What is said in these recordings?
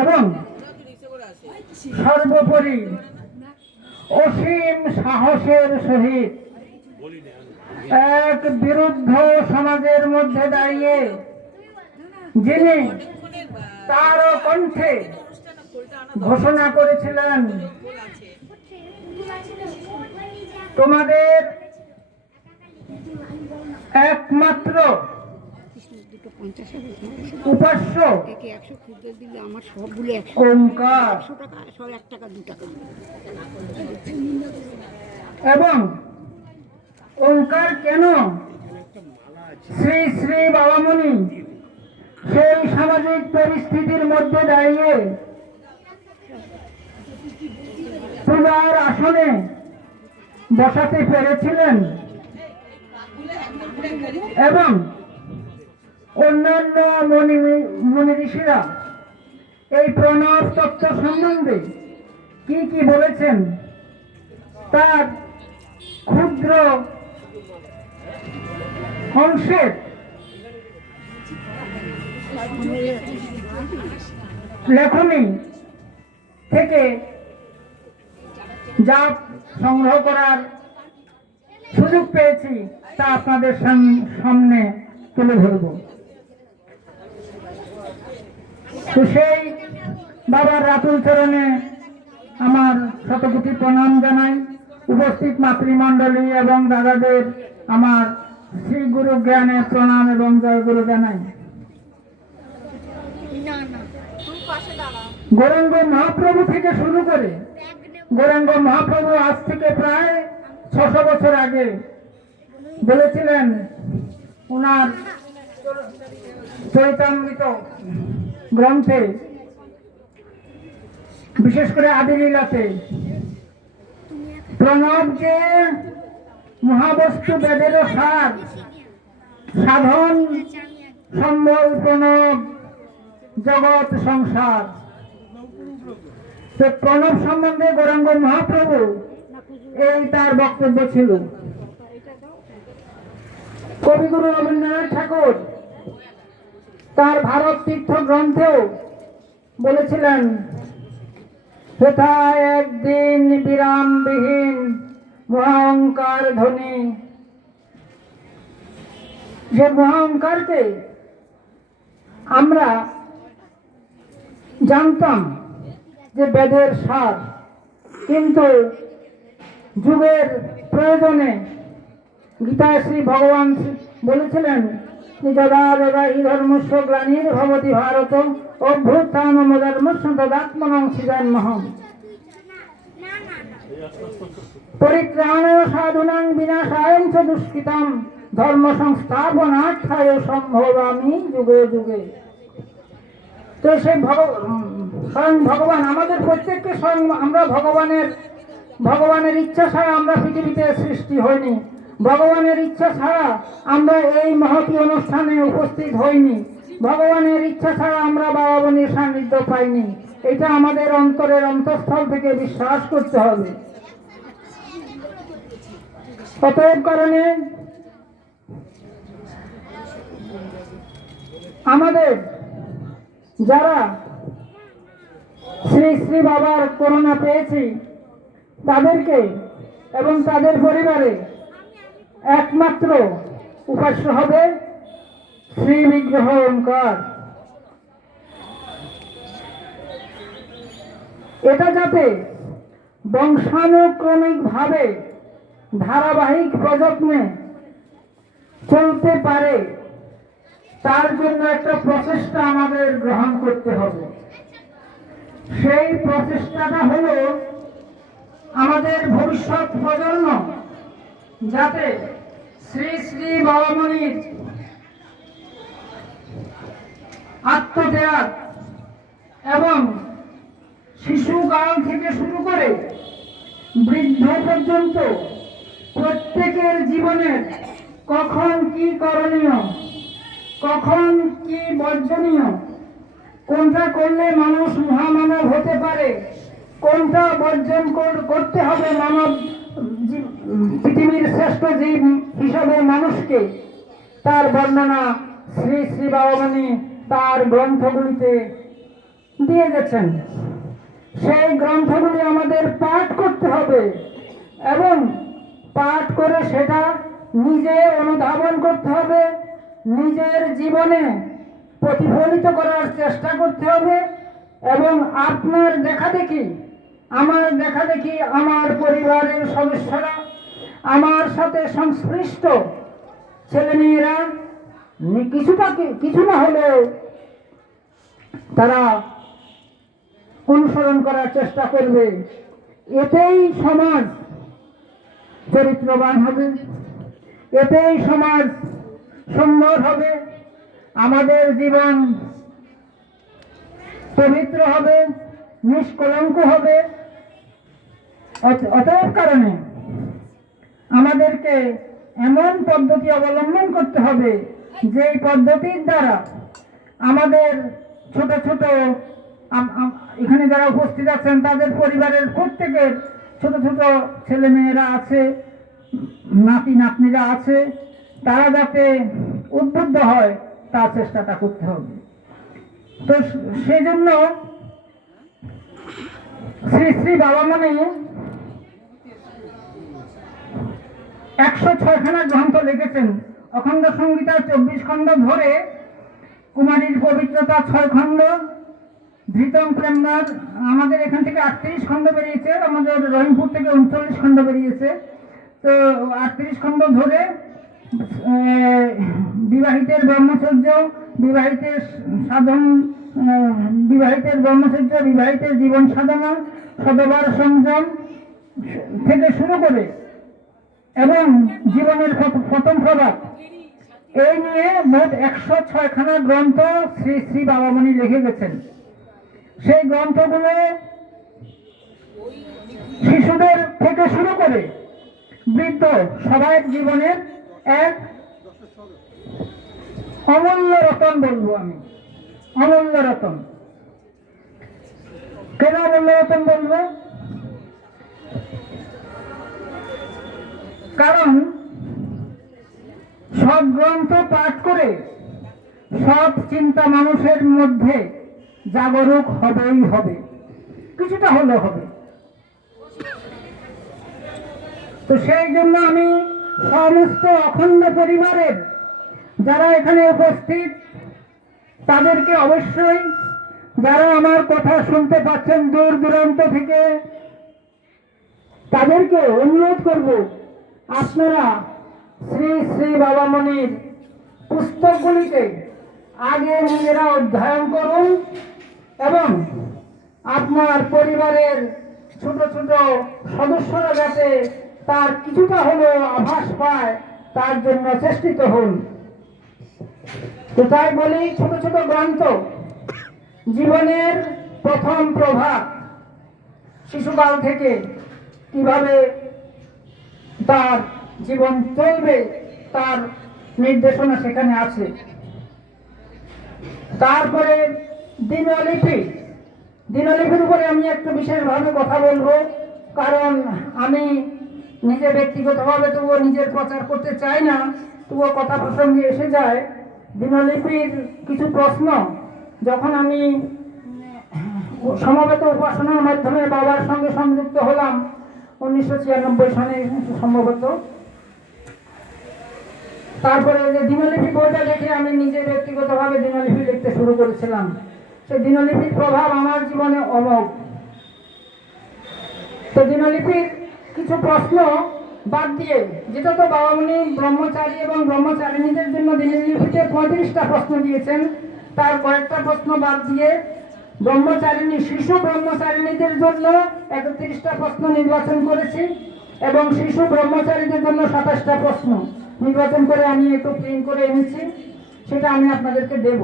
এবং সর্বোপরি অসীম সাহসের সহিত এক বিরুদ্ধ সমাজের মধ্যে দাঁড়িয়ে যিনি তার কণ্ঠে ঘোষণা করেছিলেন, তোমাদের একমাত্র দুটো পঞ্চাশে উপাস্য একে একশো খুঁজতে দিলে আমার সবগুলো একশো একশো টাকা সব এক টাকা দু টাকা। এবং ওঙ্কার কেন? শ্রী শ্রী বাবামণি সেই সামাজিক পরিস্থিতির মধ্যে দাঁড়িয়ে পূজার আসনে বসাতে পেরেছিলেন। এবং অন্যান্য মণি মণি ঋষিরা এই প্রণব তত্ত্ব সম্বন্ধে কি কি বলেছেন? তার ক্ষুদ্র অংশের লেখনী থেকে যা সংগ্রহ করার সুযোগ পেয়েছি, তা আপনাদের সাম- সামনে তুলে ধরব। তো সেই বাবার রাতুল চরণে আমার শতকোটি প্রণাম জানাই। উপস্থিত মাতৃমণ্ডলী এবং দাদাদের আমার শ্রী গুরু জ্ঞানের প্রণাম এবং জয় গুরু জানাই। গৌরাঙ্গ মহাপ্রভু থেকে শুরু করে গৌরাঙ্গ মহাপ্রভু আজ থেকে প্রায় ছশো বছর আগে বলেছিলেন ওনার চরিতামৃত গ্রন্থে, বিশেষ করে আদিলীলাতে প্রণব যে মহাবস্তু বেদের সার, সাধন, সম্বল, প্রণব, জগৎ, সংসার। তো প্রণব সম্বন্ধে গৌরাঙ্গ মহাপ্রভু এই তার বক্তব্য ছিল। কবিগুরু রবীন্দ্রনাথ ঠাকুর তার ভারত তীর্থ গ্রন্থেও বলেছিলেন, কোথায় একদিন বিরামবিহীন মহাঙ্কার ধ্বনি? যে মহাঙ্কারকে আমরা জানতাম যে বেদের সার, কিন্তু যুগের প্রয়োজনে গীতায় শ্রী ভগবান বলেছিলেন ভারত দুষ্কৃতম ধর্ম সংস্থাপনার্থায় সম্ভবামি যুগে যুগে তো উম, স্বয়ং ভগবান আমাদের প্রত্যেককে স্বয়ং আমরা ভগবানের ভগবানের ইচ্ছা ছাড়া আমরা পৃথিবীতে সৃষ্টি হইনি ভগবানের ইচ্ছা ছাড়া আমরা এই মহতি অনুষ্ঠানে উপস্থিত হইনি। ভগবানের ইচ্ছা ছাড়া আমরা বাবা বোনের সান্নিধ্য পাইনি। এটা আমাদের অন্তরের অন্তঃস্থল থেকে বিশ্বাস করতে হবে। অতএব কারণে আমাদের যারা শ্রী শ্রী বাবার করোনা পেয়েছি, তাদেরকে এবং তাদের পরিবারে একমাত্র উপাস্য হবে শ্রী বিগ্রহ ওঙ্কার এটা যাতে বংশানুক্রমিকভাবে ধারাবাহিক প্রযত্নে চলতে পারে, তার জন্য একটা প্রচেষ্টা আমাদের গ্রহণ করতে হবে। সেই প্রচেষ্টাটা হলো আমাদের ভবিষ্যৎ প্রজন্ম যাতে শ্রী শ্রী বাবামণির আত্মত্যাগ এবং শিশুকাল থেকে শুরু করে বৃদ্ধ পর্যন্ত প্রত্যেকের জীবনের কখন কি করণীয়, কখন কি বর্জনীয়, কোনটা করলে মানুষ মহামানব হতে পারে, কোনটা বর্জন কর- করতে হবে মানব পৃথিবীর শ্রেষ্ঠ জীব হিসাবে মানুষকে তার বর্ণনা শ্রী শ্রী বাবামণি তার গ্রন্থগুলিতে দিয়ে গেছেন। সেই গ্রন্থগুলি আমাদের পাঠ করতে হবে এবং পাঠ করে সেটা নিজে অনুধাবন করতে হবে, নিজের জীবনে প্রতিফলিত করার চেষ্টা করতে হবে এবং আপনার দেখা দেখি, আমার দেখা দেখি, আমার পরিবারের সদস্যরা আমার সাথে সংশ্লিষ্ট ছেলেমেয়েরা কিছুটা কিছু না হলেও তারা অনুসরণ করার চেষ্টা করবে। এতেই সমাজ চরিত্রবান হবে। এতেই সমাজ সুন্দর হবে। আমাদের জীবন পবিত্র হবে, নিষ্কলঙ্ক হবে। অত- অতএব কারণে আমাদেরকে এমন পদ্ধতি অবলম্বন করতে হবে যেই পদ্ধতির দ্বারা আমাদের ছোট ছোট এখানে যারা উপস্থিত আছেন, তাদের পরিবারের প্রত্যেকের ছোট ছোট ছেলে মেয়েরা আছে, নাতি, নাতনিরা আছে, তারা যাতে উদ্বুদ্ধ হয়, তার চেষ্টাটা করতে হবে। তো সে- সেজন্য শ্রী শ্রী বাবা মানে একশো ছয়খানা গ্রন্থ লিখেছেন। অখণ্ড সংগীতা চব্বিশ খণ্ড ধরে কুমারীর পবিত্রতা ছয় খণ্ড ধৃতম প্রেমনাথ, আমাদের এখান থেকে আটত্রিশ খণ্ড বেরিয়েছে, আমাদের রহিমপুর থেকে উনচল্লিশ খণ্ড বেরিয়েছে। তো আটত্রিশ খণ্ড ধরে বিবাহিতের ব্রহ্মচর্য, বিবাহিতের সাধন বিবাহিতের ব্রহ্মচর্য, বিবাহিতের জীবন সাধনা সদবার সংযম থেকে শুরু করে এবং জীবনের প্রথম প্রভাব। এই নিয়ে মোট একশো ছয়খানা গ্রন্থ শ্রী শ্রী বাবামণি লিখে গেছেন। সেই গ্রন্থগুলো শিশুদের থেকে শুরু করে বৃদ্ধ সবাই জীবনের এক অমূল্য রতন বলব আমি। অমূল্য রতন। কেন অমূল্য রতন বলব? কারণ সব গ্রন্থ পাঠ করে সব চিন্তা মানুষের মধ্যে জাগরুক হবেই হবে। কিছুটা হলেও হবে। তো সেই জন্য আমি সমস্ত অখণ্ড পরিবারের যারা এখানে উপস্থিত, তাদেরকে অবশ্যই যারা আমার কথা শুনতে পাচ্ছেন দূর দূরান্ত থেকে, তাদেরকে অনুরোধ করব আপনারা শ্রী শ্রী বাবা বাবামণির পুস্তকগুলিকে আগে নিজেরা অধ্যয়ন করুন এবং আপনার পরিবারের ছোট ছোট সদস্যরা যাতে তার কিছুটা হলেও আভাস পায়, তার জন্য চেষ্টিত হন। তো তাই বলি, ছোট ছোট গ্রন্থ জীবনের প্রথম প্রভাব শিশুকাল থেকে কীভাবে তার জীবন চলবে, তার নির্দেশনা সেখানে আছে। তারপরে দিনলিপি। দিনলিপির উপরে আমি একটু বিশেষভাবে কথা বলব, কারণ আমি নিজে ব্যক্তিগতভাবে তবুও নিজের প্রচার করতে চাই না, তবুও কথা প্রসঙ্গে এসে যায়। দিনলিপির কিছু প্রশ্ন, যখন আমি সমবেত উপাসনার মাধ্যমে বাবার সঙ্গে সংযুক্ত হলাম উনিশশো ছিয়ানব্বই সনে সম্ভবত তারপরে যে দিনলিপি বইটা দেখে আমি নিজে ব্যক্তিগতভাবে দিনলিপি লিখতে শুরু করেছিলাম। সেই দিনলিপির প্রভাব আমার জীবনে অমোঘ। তো দিনলিপির কিছু প্রশ্ন বাদ দিয়ে, যেটা তো বাবামণি ব্রহ্মচারী এবং ব্রহ্মচারিণীদের জন্য দিনলিপিতে পঁয়ত্রিশটা প্রশ্ন দিয়েছেন, তার কয়েকটা প্রশ্ন বাদ দিয়ে ব্রহ্মচারিণী, শিশু ব্রহ্মচারিণীদের জন্য একত্রিশটা প্রশ্ন নির্বাচন করেছি এবং শিশু ব্রহ্মচারীদের জন্য সাতাশটা প্রশ্ন নির্বাচন করে আমি একটু প্রিন্ট করে এনেছি, সেটা আমি আপনাদেরকে দেব।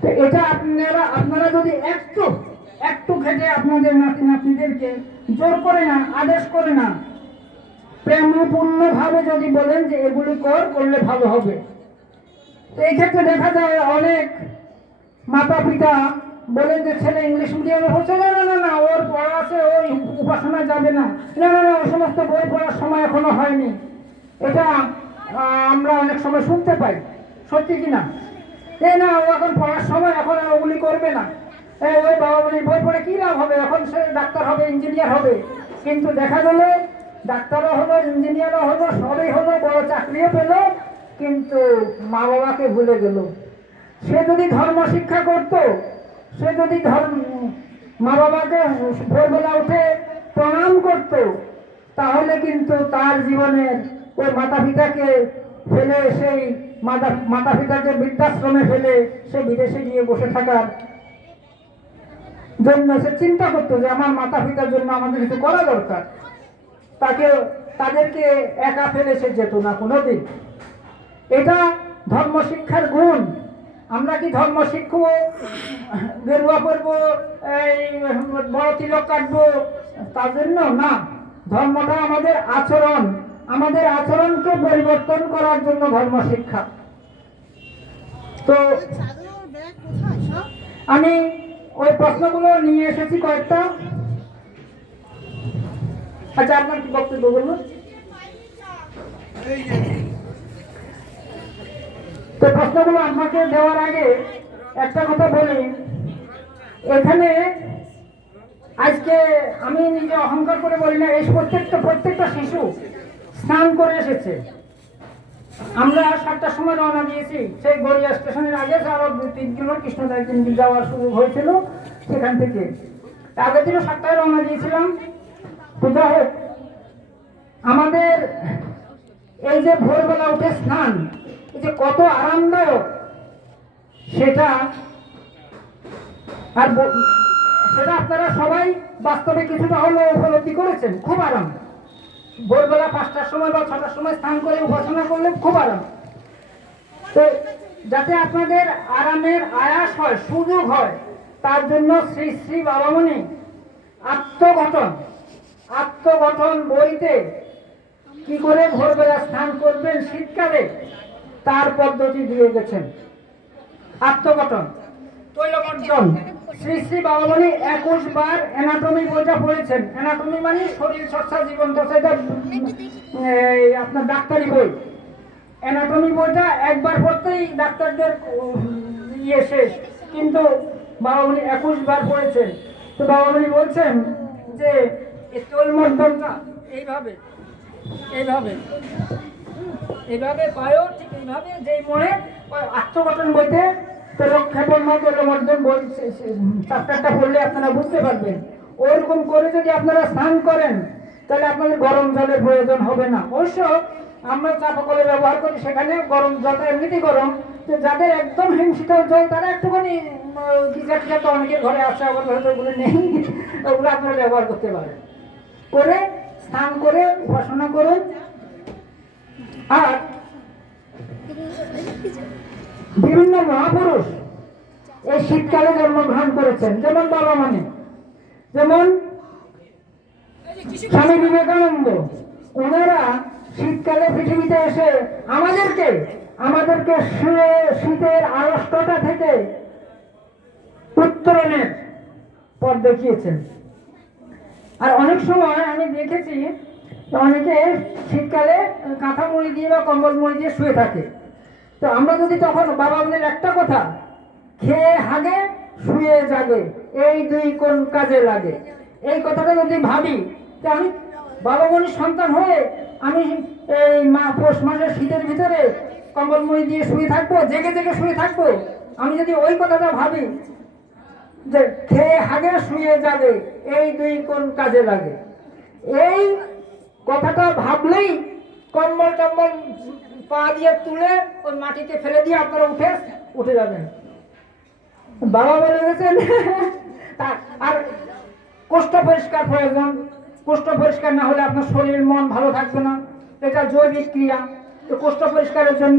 তো এটা আপনারা আপনারা যদি একটু একটু ঘেটে আপনাদের নাতি নাতনিদেরকে জোর করে না, আদেশ করে না প্রেমপূর্ণ ভাবে যদি বলেন যে এগুলি কর, করলে ভালো হবে। তো এই ক্ষেত্রে দেখা যায় অনেক মাতা পিতা বলেন যে ছেলে ইংলিশ মিডিয়ামে হচ্ছে না না না না, ওর পড়া আছে, ওর উপাসনা যাবে না। না না না ওই সমস্ত বই পড়ার সময় এখনও হয়নি। এটা আমরা অনেক সময় শুনতে পাই। সত্যি কি না? এই না, ও এখন পড়ার সময়, এখন ওগুলি করবে না। এই ওই বাবা বলি, বই পড়ে কী লাভ হবে? এখন সে ডাক্তার হবে ইঞ্জিনিয়ার হবে। কিন্তু দেখা গেল, ডাক্তারও হলো ইঞ্জিনিয়ারও হলো, সবই হলো, বড় চাকরিও পেল, কিন্তু মা বাবাকে ভুলে গেল। সে যদি ধর্ম শিক্ষা করত, সে যদি ধর্ম মা বাবাকে ভোরবেলা উঠে প্রণাম করত, তাহলে কিন্তু তার জীবনের ওই মাতা পিতাকে ফেলে সেই মাতা মাতা পিতাকে বৃদ্ধাশ্রমে ফেলে সে বিদেশে গিয়ে বসে থাকার জন্য সে চিন্তা করতো যে আমার মাতা পিতার জন্য আমাদের কিছু করা দরকার। তাকে, তাদেরকে একা ফেলে সে যেত না কোনোদিন। এটা ধর্ম শিক্ষার গুণ। আমরা কি ধর্ম শিখব? গেরুয়া করব এই বড় তিলক কাটবো? তার জন্য না। ধর্মটা আমাদের আচরণ। আমাদের আচরণকে পরিবর্তন করার জন্য ধর্ম শিক্ষা। তো আমি ওই প্রশ্নগুলো নিয়ে এসেছি কয়েকটা। আচ্ছা আপনার কি বক্তব্য বলুন? তো প্রশ্নগুলো আমাকে দেওয়ার আগে একটা কথা বলি। এখানে আজকে আমি নিজে অহংকার করে বলি না, এই প্রত্যেকটা প্রত্যেকটা শিশু স্নান করে এসেছে। আমরা সাতটার সময় রওনা দিয়েছি। সেই গড়িয়া স্টেশনের আগে আরও দুই, তিন কিলো কৃষ্ণদায় দিন যাওয়ার সুযোগ হয়েছিল সেখান থেকে। আগের দিনও সাতটায় রওনা দিয়েছিলাম। তো যাই হোক, আমাদের এই যে ভোরবেলা উঠে স্নান যে কত আরামদায়ক সেটা আর সেটা আপনারা সবাই বাস্তবে কিছুটা হলেও উপলব্ধি করেছেন, খুব আরাম ভোরবেলা পাঁচটার সময় বা ছটার সময় স্নান করে উপাসনা করলে খুব আরাম তো যাতে আপনাদের আরামের আয়াস হয়, সুযোগ হয়, তার জন্য শ্রী শ্রী বাবামণি আত্মগঠন আত্মগঠন বইতে কি করে ভোরবেলা স্নান করবেন শীতকালে তার পদ্ধতি দিয়ে গেছেন। আত্মগঠন তৈলবর্জন। শ্রী শ্রী বাবামণি একুশ বার অ্যানাটমি বইটা পড়েছেন। অ্যানাটমি মানে শরীর চর্চা, জীবন চর্চা, এটা আপনার ডাক্তারি বই। অ্যানাটমি বইটা একবার পড়তেই ডাক্তারদের ইয়ে শেষ। কিন্তু বাবামণি একুশ বার পড়েছেন। তো বাবামণি বলছেন যে, এই এইভাবে এইভাবে। এইভাবে পায়ও, ঠিক এইভাবে যেই ওই আত্মগঠন বইতে প্রক্ষেপণ মর্দন বই চ্যাপ্টারটা পড়লে আপনারা বুঝতে পারবেন। ওইরকম করে যদি আপনারা স্নান করেন, তাহলে আপনাদের গরম জলের প্রয়োজন হবে না। অবশ্য আমরা চাপা কলে ব্যবহার করি, সেখানে গরম জলটা এমনিতেই গরম, তো যাদের একদম হিমশীতল জল, তারা একটুখানি গিজার টিজার তো অনেকের ঘরে আছে, আবার হয়তো ওগুলো নেই, ওগুলো আপনারা ব্যবহার করতে পারেন। করে, স্নান করে, উপাসনা করুন আর বিভিন্ন মহাপুরুষ এই শীতকালে জন্মগ্রহণ করেছেন। যেমন বাবা মানে যেমন স্বামী বিবেকানন্দ, ওনারা শীতকালে পৃথিবীতে এসে আমাদেরকে আমাদেরকে শীতে- শীতের আড়ষ্টটা থেকে উত্তরণের পথ দেখিয়েছেন। আর অনেক সময় আমি দেখেছি যে অনেকে শীতকালে কাঁথা মুড়ি দিয়ে বা কম্বল মুড়ি দিয়ে শুয়ে থাকে। তো আমরা যদি তখন বাবা আমাদের একটা কথা, খেয়ে হাগে, শুয়ে জাগে, এই দুই কোন কাজে লাগে? এই কথাটা যদি ভাবি যে আমি বাবা মনির সন্তান হয়ে আমি এই মা, পৌষ মাসের শীতের ভিতরে কম্বল মুড়ি দিয়ে শুয়ে থাকব, জেগে জেগে শুয়ে থাকব, আমি যদি ওই কথাটা ভাবি, যে খেয়ে হাগে, শুয়ে যাবে এই দুই কোন কাজে লাগে? এই কথাটা ভাবলেই কম্বল টম্বল পা দিয়ে তুলে ওই মাটিতে ফেলে দিয়ে আপনারা উঠে উঠে যাবেন। বাবা বলে গেছেন আর কোষ্ঠ পরিষ্কার প্রয়োজন। কোষ্ঠ পরিষ্কার না হলে আপনার শরীর, মন ভালো থাকবে না। এটা জৈবিক ক্রিয়া। কোষ্ঠ পরিষ্কারের জন্য